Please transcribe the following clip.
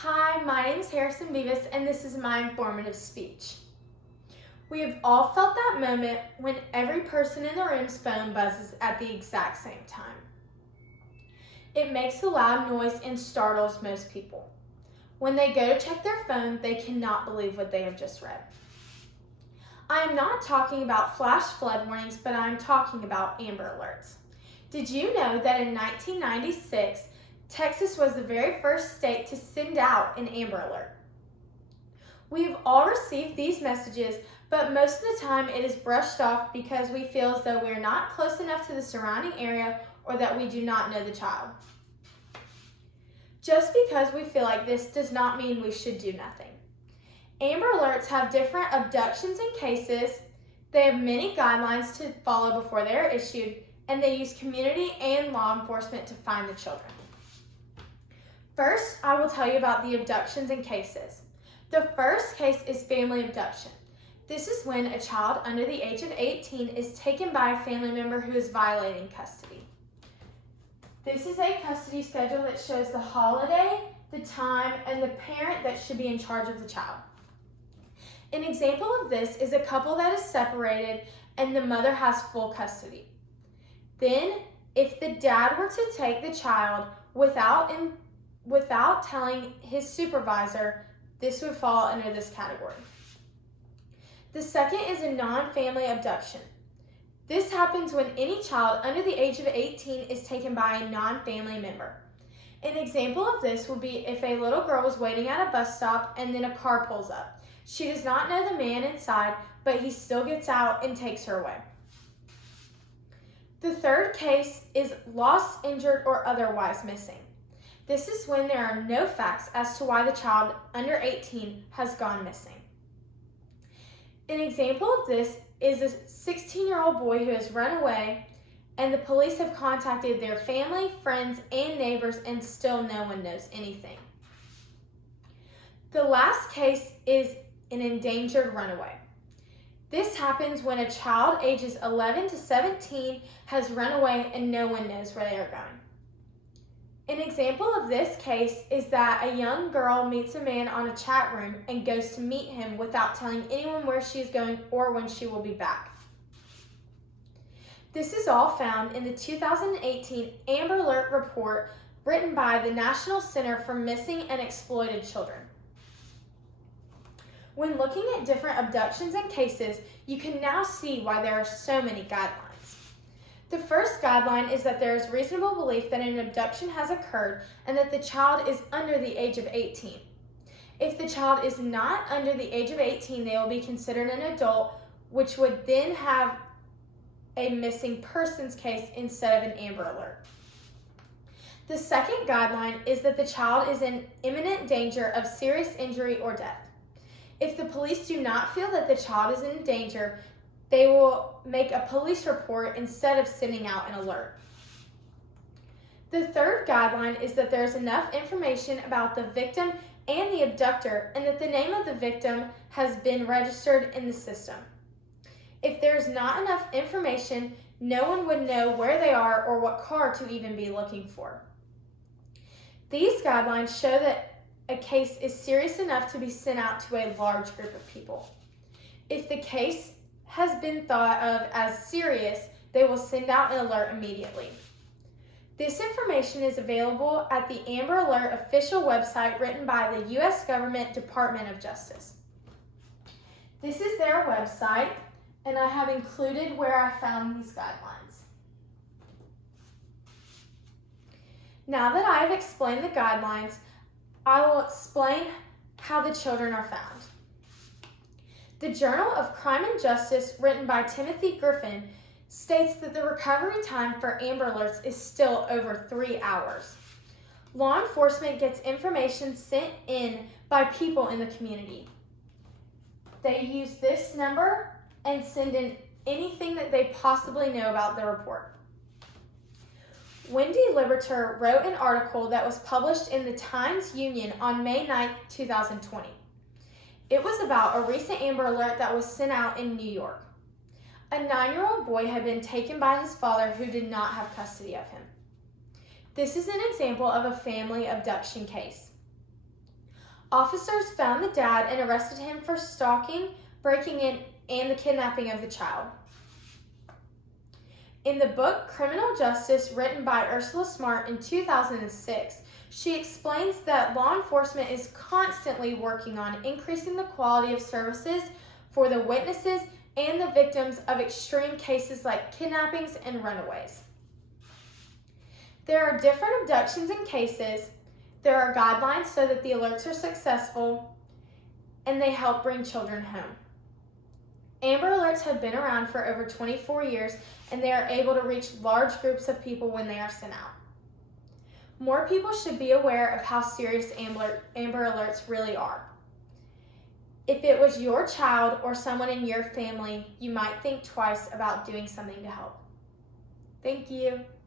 Hi, my name is Bevis, and this is my informative speech. We have all felt that moment when every person in the room's phone buzzes at the exact same time. It makes a loud noise and startles most people. When they go to check their phone, they cannot believe what they have just read. I am not talking about flash flood warnings, but I am talking about Amber Alerts. Did you know that in 1996, Texas was the very first state to send out an Amber Alert? We have all received these messages, but most of the time it is brushed off because we feel as though we are not close enough to the surrounding area or that we do not know the child. Just because we feel like this does not mean we should do nothing. Amber Alerts have different abductions and cases. They have many guidelines to follow before they are issued, and they use community and law enforcement to find the children. First, I will tell you about the abductions and cases. The first case is family abduction. This is when a child under the age of 18 is taken by a family member who is violating custody. This is a custody schedule that shows the holiday, the time, and the parent that should be in charge of the child. An example of this is a couple that is separated and the mother has full custody. Then, if the dad were to take the child without telling his supervisor, this would fall under this category. The second is a non-family abduction. This happens when any child under the age of 18 is taken by a non-family member. An example of this would be if a little girl was waiting at a bus stop and then a car pulls up. She does not know the man inside, but he still gets out and takes her away. The third case is lost, injured, or otherwise missing. This is when there are no facts as to why the child under 18 has gone missing. An example of this is a 16-year-old boy who has run away, and the police have contacted their family, friends, and neighbors, and still no one knows anything. The last case is an endangered runaway. This happens when a child ages 11 to 17 has run away and no one knows where they are going. An example of this case is that a young girl meets a man on a chat room and goes to meet him without telling anyone where she is going or when she will be back. This is all found in the 2018 Amber Alert report written by the National Center for Missing and Exploited Children. When looking at different abductions and cases, you can now see why there are so many guidelines. The first guideline is that there is reasonable belief that an abduction has occurred and that the child is under the age of 18. If the child is not under the age of 18, they will be considered an adult, which would then have a missing persons case instead of an Amber Alert. The second guideline is that the child is in imminent danger of serious injury or death. If the police do not feel that the child is in danger, they will make a police report instead of sending out an alert. The third guideline is that there is enough information about the victim and the abductor and that the name of the victim has been registered in the system. If there is not enough information, no one would know where they are or what car to even be looking for. These guidelines show that a case is serious enough to be sent out to a large group of people. If the case has been thought of as serious, they will send out an alert immediately. This information is available at the Amber Alert official website written by the U.S. Government Department of Justice. This is their website, and I have included where I found these guidelines. Now that I have explained the guidelines, I will explain how the children are found. The Journal of Crime and Justice, written by Timothy Griffin, states that the recovery time for Amber Alerts is still over 3 hours. Law enforcement gets information sent in by people in the community. They use this number and send in anything that they possibly know about the report. Wendy Liberter wrote an article that was published in the Times-Union on May 9, 2020. It was about a recent Amber Alert that was sent out in New York. A 9-year-old boy had been taken by his father who did not have custody of him. This is an example of a family abduction case. Officers found the dad and arrested him for stalking, breaking in, and the kidnapping of the child. In the book Criminal Justice, written by Ursula Smart in 2006, she explains that law enforcement is constantly working on increasing the quality of services for the witnesses and the victims of extreme cases like kidnappings and runaways. There are different abductions and cases. There are guidelines so that the alerts are successful, and they help bring children home. Amber Alerts have been around for over 24 years, and they are able to reach large groups of people when they are sent out. More people should be aware of how serious Amber Alerts really are. If it was your child or someone in your family, you might think twice about doing something to help. Thank you.